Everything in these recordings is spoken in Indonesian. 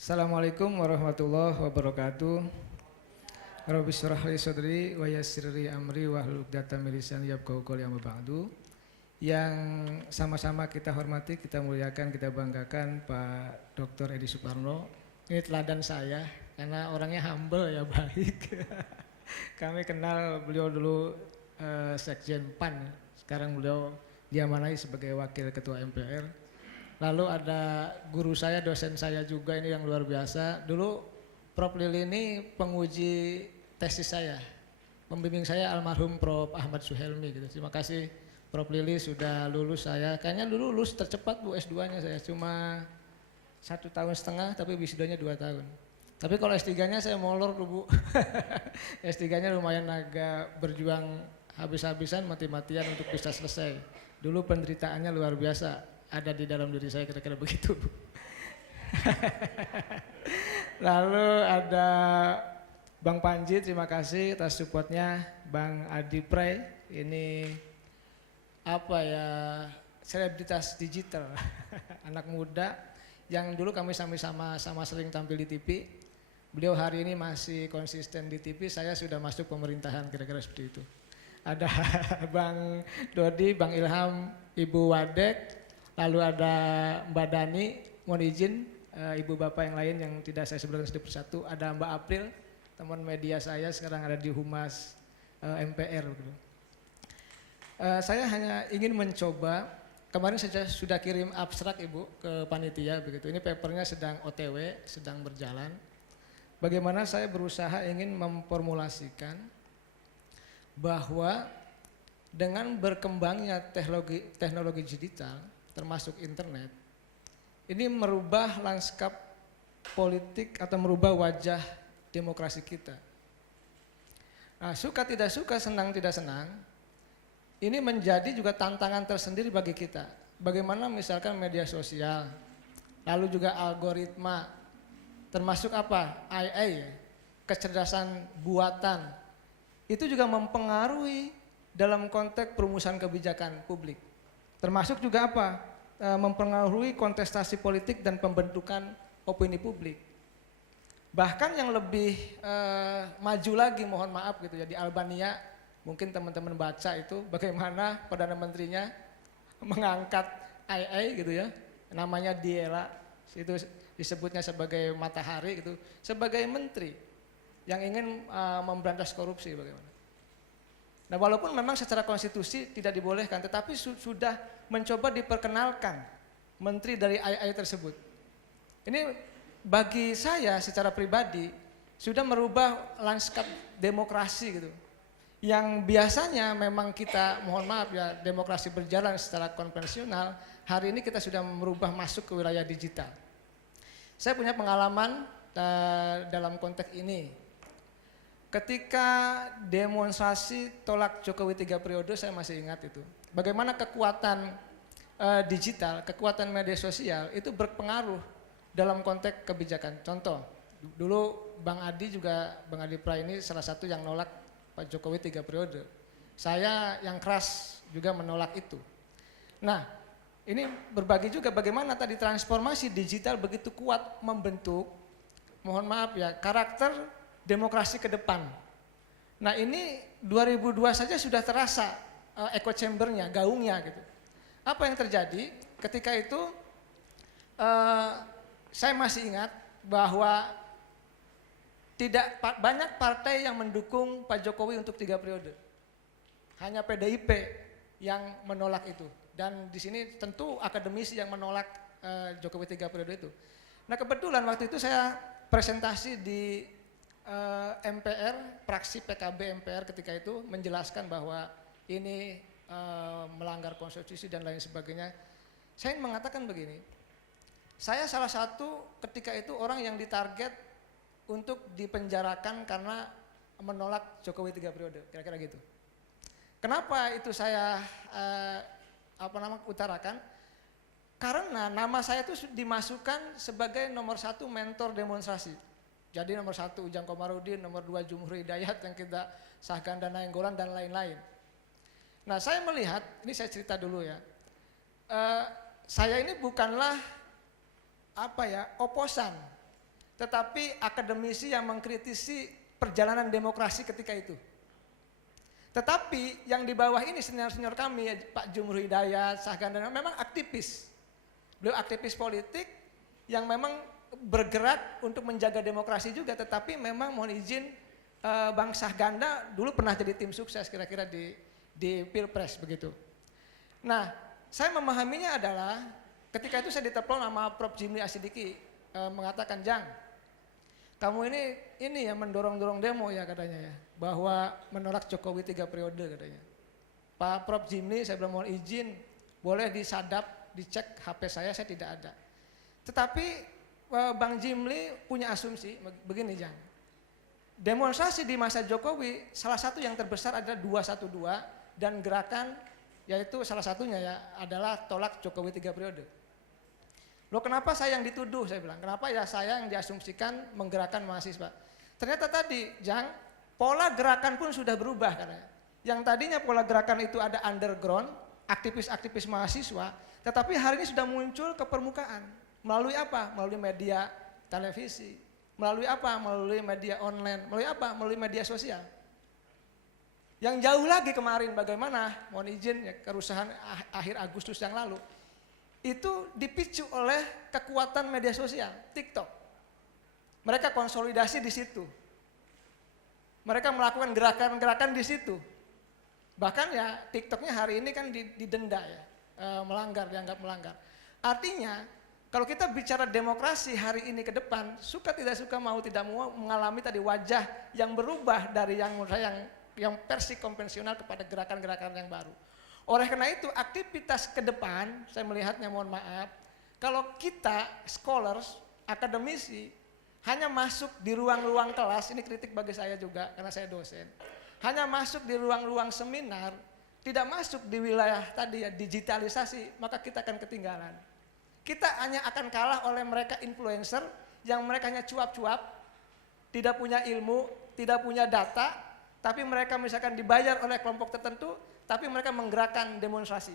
Assalamualaikum warahmatullahi wabarakatuh. Rabbi shrah li sadri wa yassir li amri wahlul 'uqdatam min lisani yafqahu qawli amma ba'du. Yang sama-sama kita hormati, kita muliakan, kita banggakan Pak Dr. Edi Suparno. Ini teladan saya karena orangnya humble ya, baik. Kami kenal beliau dulu Sekjen PAN, sekarang beliau diamanai sebagai Wakil Ketua MPR. Lalu ada guru saya, dosen saya juga ini yang luar biasa. Dulu Prof. Lili ini penguji tesis saya. Pembimbing saya almarhum Prof. Ahmad Suhelmi gitu. Terima kasih Prof. Lili sudah lulus saya. Kayaknya dulu lulus tercepat Bu S2-nya saya. Cuma 1,5 tahun tapi wisudanya 2 tahun. Tapi kalau S3-nya saya molor dulu Bu. S3-nya lumayan agak berjuang habis-habisan, mati-matian untuk bisa selesai. Dulu penderitaannya luar biasa. Ada di dalam diri saya kira-kira begitu. Lalu ada Bang Panji, terima kasih atas supportnya. Bang Adi Pray, ini apa ya, selebritas digital, anak muda yang dulu kami sama-sama sering tampil di TV. Beliau hari ini masih konsisten di TV, saya sudah masuk pemerintahan, kira-kira seperti itu. Ada Bang Dodi, Bang Ilham, Ibu Wadek. Lalu ada Mbak Dani, mohon izin ibu bapak yang lain yang tidak saya sebutkan satu persatu. Ada Mbak April, teman media saya sekarang ada di Humas MPR. Saya hanya ingin mencoba, kemarin saya sudah kirim abstrak Ibu ke panitia begitu. Ini papernya sedang OTW, sedang berjalan. Bagaimana saya berusaha ingin memformulasikan bahwa dengan berkembangnya teknologi digital, termasuk internet, ini merubah lanskap politik atau merubah wajah demokrasi kita. Nah, suka tidak suka, senang tidak senang, ini menjadi juga tantangan tersendiri bagi kita. Bagaimana misalkan media sosial, lalu juga algoritma, termasuk apa? AI, kecerdasan buatan, itu juga mempengaruhi dalam konteks perumusan kebijakan publik. Termasuk juga apa? Mempengaruhi kontestasi politik dan pembentukan opini publik. Bahkan yang lebih maju lagi, mohon maaf gitu ya, di Albania, mungkin teman-teman baca itu bagaimana Perdana Menterinya mengangkat AI gitu ya, namanya Diela, itu disebutnya sebagai matahari gitu, sebagai menteri yang ingin memberantas korupsi bagaimana. Nah, walaupun memang secara konstitusi tidak dibolehkan, tetapi sudah mencoba diperkenalkan menteri dari AI tersebut. Ini bagi saya secara pribadi sudah merubah lanskap demokrasi gitu. Yang biasanya memang kita, mohon maaf ya, demokrasi berjalan secara konvensional, hari ini kita sudah merubah masuk ke wilayah digital. Saya punya pengalaman dalam konteks ini. Ketika demonstrasi tolak Jokowi 3 periode, saya masih ingat itu. Bagaimana kekuatan digital, kekuatan media sosial itu berpengaruh dalam konteks kebijakan. Contoh, dulu Bang Adi juga, Bang Adi Pray ini salah satu yang nolak Pak Jokowi 3 periode. Saya yang keras juga menolak itu. Nah, ini berbagi juga bagaimana tadi transformasi digital begitu kuat membentuk, mohon maaf ya, karakter demokrasi ke depan. Nah, ini 2002 saja sudah terasa echo chambernya, gaungnya gitu. Apa yang terjadi ketika itu? Saya masih ingat bahwa tidak banyak partai yang mendukung Pak Jokowi untuk 3 periode. Hanya PDIP yang menolak itu. Dan di sini tentu akademisi yang menolak Jokowi 3 periode itu. Nah, kebetulan waktu itu saya presentasi di MPR, fraksi PKB MPR ketika itu menjelaskan bahwa ini melanggar konstitusi dan lain sebagainya. Saya ingin mengatakan begini, saya salah satu ketika itu orang yang ditarget untuk dipenjarakan karena menolak Jokowi 3 periode, kira-kira gitu. Kenapa itu saya utarakan? Karena nama saya itu dimasukkan sebagai nomor 1 mentor demonstrasi. Jadi nomor 1 Ujang Komarudin, nomor 2 Jumhur Hidayat yang kita sahkan dan Nainggolan dan lain-lain. Nah, saya melihat, ini saya cerita dulu ya. Saya ini bukanlah oposan tetapi akademisi yang mengkritisi perjalanan demokrasi ketika itu. Tetapi yang di bawah ini senior-senior kami, Pak Jumhur Hidayat, Syahganda, memang aktivis. Beliau aktivis politik yang memang bergerak untuk menjaga demokrasi juga, tetapi memang mohon izin Bang Syahganda dulu pernah jadi tim sukses kira-kira di Pilpres begitu. Nah, saya memahaminya adalah ketika itu saya ditelepon sama Prof. Jimli Asidiki mengatakan, Jang, kamu ini ya mendorong-dorong demo ya katanya ya, bahwa menolak Jokowi 3 periode katanya. Pak Prof. Jimli, saya bilang mohon izin, boleh disadap, dicek HP saya tidak ada. Tetapi Bang Jimli punya asumsi begini, Jang. Demonstrasi di masa Jokowi salah satu yang terbesar adalah 212 dan gerakan, yaitu salah satunya ya adalah tolak Jokowi 3 periode. Loh kenapa saya yang dituduh, saya bilang, kenapa ya saya yang diasumsikan menggerakkan mahasiswa. Ternyata tadi, Jang, pola gerakan pun sudah berubah katanya. Yang tadinya pola gerakan itu ada underground, aktivis-aktivis mahasiswa, tetapi hari ini sudah muncul ke permukaan. Melalui apa? Melalui media televisi. Melalui apa? Melalui media online. Melalui apa? Melalui media sosial. Yang jauh lagi kemarin bagaimana, mohon izin ya, kerusuhan akhir Agustus yang lalu, itu dipicu oleh kekuatan media sosial, TikTok. Mereka konsolidasi di situ. Mereka melakukan gerakan-gerakan di situ. Bahkan ya TikToknya hari ini kan didenda ya, melanggar, dianggap melanggar. Artinya kalau kita bicara demokrasi hari ini ke depan, suka tidak suka mau tidak mau mengalami tadi wajah yang berubah dari yang versi konvensional kepada gerakan-gerakan yang baru. Oleh karena itu aktivitas ke depan, saya melihatnya mohon maaf, kalau kita scholars, akademisi, hanya masuk di ruang-ruang kelas, ini kritik bagi saya juga karena saya dosen, hanya masuk di ruang-ruang seminar, tidak masuk di wilayah tadi ya digitalisasi, maka kita akan ketinggalan. Kita hanya akan kalah oleh mereka influencer yang mereka hanya cuap-cuap, tidak punya ilmu, tidak punya data, tapi mereka misalkan dibayar oleh kelompok tertentu, tapi mereka menggerakkan demonstrasi.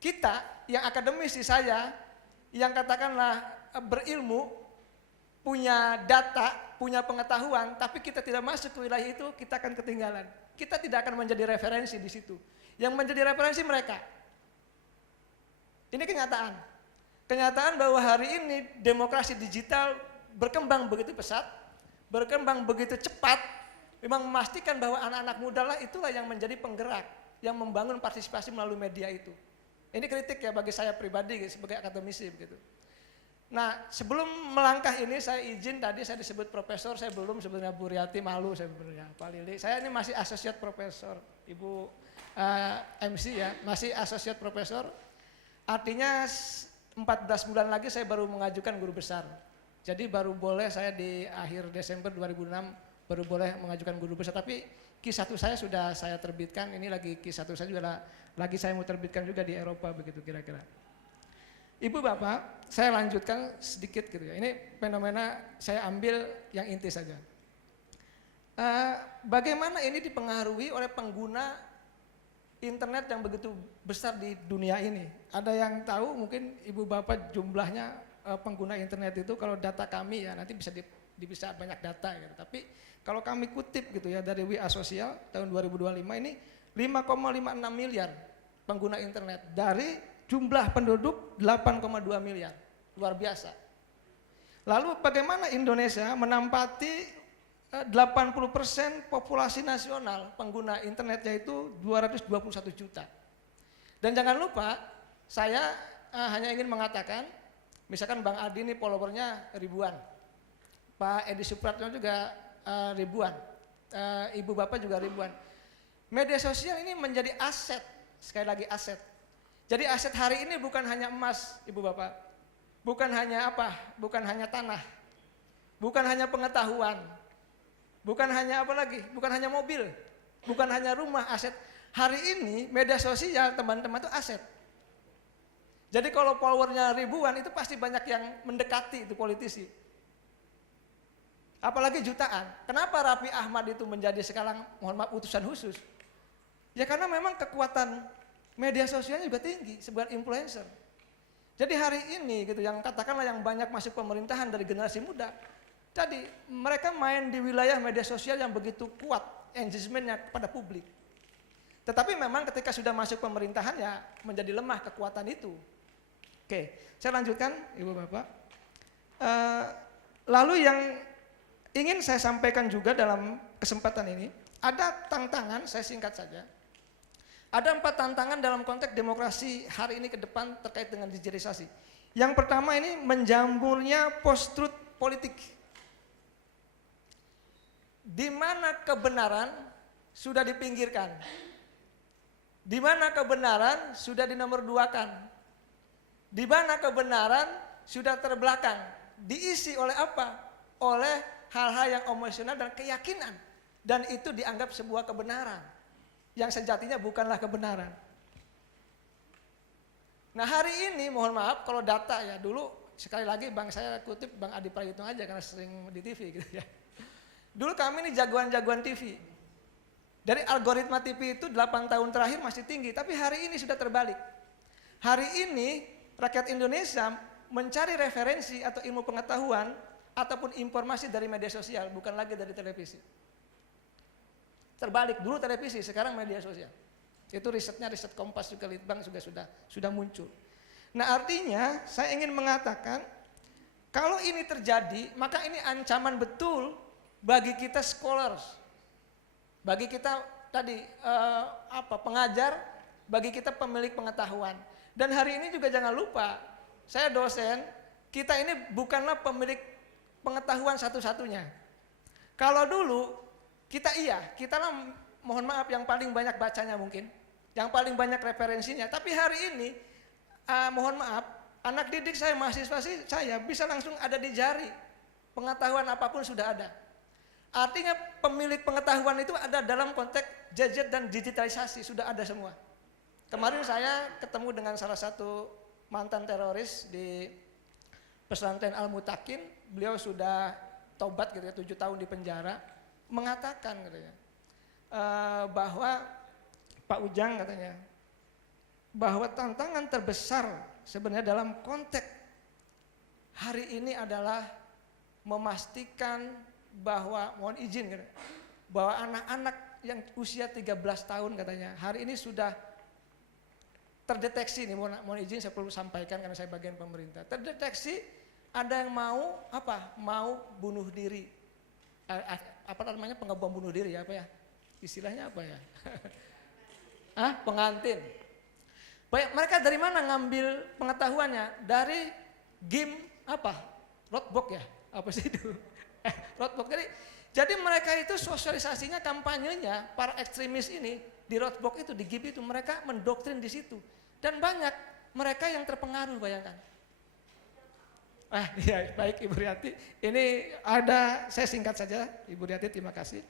Kita yang akademisi, saya yang katakanlah berilmu, punya data, punya pengetahuan, tapi kita tidak masuk ke wilayah itu, kita akan ketinggalan. Kita tidak akan menjadi referensi di situ. Yang menjadi referensi mereka. Ini kenyataan. Kenyataan bahwa hari ini demokrasi digital berkembang begitu pesat, berkembang begitu cepat, memang memastikan bahwa anak-anak muda lah itulah yang menjadi penggerak, yang membangun partisipasi melalui media itu. Ini kritik ya bagi saya pribadi sebagai akademisi begitu. Nah sebelum melangkah ini saya izin, tadi saya disebut profesor, saya belum sebenarnya Bu Riyati, malu saya sebenarnya Pak Lili. Saya ini masih associate profesor, Ibu MC ya, masih associate profesor. Artinya 14 bulan lagi saya baru mengajukan guru besar. Jadi baru boleh saya di akhir Desember 2006 baru boleh mengajukan guru besar, tapi Q1 saya sudah saya terbitkan, ini lagi Q1 saya juga lagi saya mau terbitkan juga di Eropa begitu kira-kira. Ibu Bapak, saya lanjutkan sedikit gitu ya, ini fenomena saya ambil yang inti saja. Bagaimana ini dipengaruhi oleh pengguna internet yang begitu besar di dunia ini. Ada yang tahu mungkin Ibu Bapak jumlahnya pengguna internet itu, kalau data kami ya nanti bisa bisa banyak data ya, tapi kalau kami kutip gitu ya dari WA Sosial tahun 2025 ini 5,56 miliar pengguna internet dari jumlah penduduk 8,2 miliar, luar biasa. Lalu bagaimana Indonesia menempati 80% populasi nasional pengguna internet, yaitu 221 juta. Dan jangan lupa saya hanya ingin mengatakan, misalkan Bang Adi ini followernya ribuan, Pak Edi Supratno juga ribuan, Ibu Bapak juga ribuan. Media sosial ini menjadi aset, sekali lagi aset. Jadi aset hari ini bukan hanya emas, Ibu Bapak, bukan hanya apa, bukan hanya tanah, bukan hanya pengetahuan, bukan hanya apa lagi, bukan hanya mobil, bukan hanya rumah, aset. Hari ini media sosial teman-teman itu aset. Jadi kalau followernya ribuan itu pasti banyak yang mendekati itu politisi. Apalagi jutaan. Kenapa Raffi Ahmad itu menjadi sekarang mohon maaf utusan khusus? Ya karena memang kekuatan media sosialnya juga tinggi sebagai influencer. Jadi hari ini gitu yang katakanlah yang banyak masuk pemerintahan dari generasi muda, tadi mereka main di wilayah media sosial yang begitu kuat engagementnya kepada publik. Tetapi memang ketika sudah masuk pemerintahan ya menjadi lemah kekuatan itu. Oke, saya lanjutkan Ibu Bapak. Lalu yang ingin saya sampaikan juga dalam kesempatan ini, ada tantangan, saya singkat saja. Ada 4 tantangan dalam konteks demokrasi hari ini ke depan terkait dengan digitalisasi. Yang pertama ini menjamurnya post-truth politik. Di mana kebenaran sudah dipinggirkan. Di mana kebenaran sudah dinomorduakan. Di mana kebenaran sudah terbelakang. Diisi oleh apa? Oleh hal-hal yang emosional dan keyakinan. Dan itu dianggap sebuah kebenaran. Yang sejatinya bukanlah kebenaran. Nah hari ini mohon maaf kalau data ya, dulu sekali lagi Bang saya kutip Bang Adi Prayitno aja karena sering di TV gitu ya. Dulu kami ini jagoan-jagoan TV. Dari algoritma TV itu 8 tahun terakhir masih tinggi, tapi hari ini sudah terbalik. Hari ini rakyat Indonesia mencari referensi atau ilmu pengetahuan ataupun informasi dari media sosial, bukan lagi dari televisi. Terbalik, dulu televisi, sekarang media sosial. Itu risetnya, riset Kompas juga, Litbang juga sudah muncul. Nah artinya saya ingin mengatakan kalau ini terjadi maka ini ancaman betul bagi kita scholars, bagi kita tadi pengajar, bagi kita pemilik pengetahuan. Dan hari ini juga jangan lupa, saya dosen, kita ini bukanlah pemilik pengetahuan satu-satunya. Kalau dulu kita lah mohon maaf yang paling banyak bacanya mungkin, yang paling banyak referensinya. Tapi hari ini mohon maaf, anak didik saya, mahasiswa saya bisa langsung ada di jari, pengetahuan apapun sudah ada. Artinya pemilik pengetahuan itu ada dalam konteks gadget dan digitalisasi, sudah ada semua. Kemarin saya ketemu dengan salah satu mantan teroris di pesantren Al-Mutakin, beliau sudah tobat gitu ya, 7 tahun di penjara. Mengatakan katanya bahwa Pak Ujang katanya bahwa tantangan terbesar sebenarnya dalam konteks hari ini adalah memastikan bahwa mohon izin katanya, bahwa anak-anak yang usia 13 tahun katanya hari ini sudah terdeteksi nih, mohon izin saya perlu sampaikan karena saya bagian pemerintah, terdeteksi ada yang mau bunuh diri. Apa namanya, pengebom bunuh diri ya, apa ya istilahnya apa ya pengantin. Baik, mereka dari mana ngambil pengetahuannya? Dari game roadblock ya, apa sih itu roadblock. Jadi mereka itu sosialisasinya, kampanyenya para ekstremis ini di roadblock itu, di game itu mereka mendoktrin di situ dan banyak mereka yang terpengaruh, bayangkan. Ya, baik Ibu Riyati. Ini saya singkat saja Ibu Riyati, terima kasih.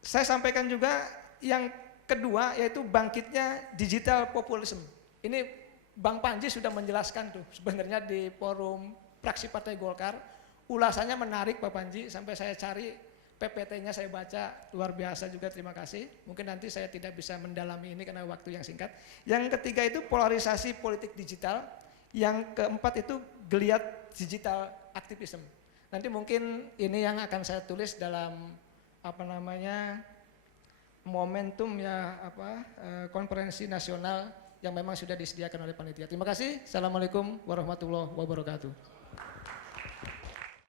Saya sampaikan juga yang kedua yaitu bangkitnya digital populisme. Ini Bang Panji sudah menjelaskan tuh sebenarnya di forum fraksi Partai Golkar. Ulasannya menarik Pak Panji, sampai saya cari PPT-nya saya baca, luar biasa juga, terima kasih. Mungkin nanti saya tidak bisa mendalami ini karena waktu yang singkat. Yang ketiga itu polarisasi politik digital. Yang keempat itu geliat digital aktivisme. Nanti mungkin ini yang akan saya tulis dalam momentum ya konferensi nasional yang memang sudah disediakan oleh panitia. Terima kasih. Assalamualaikum warahmatullahi wabarakatuh.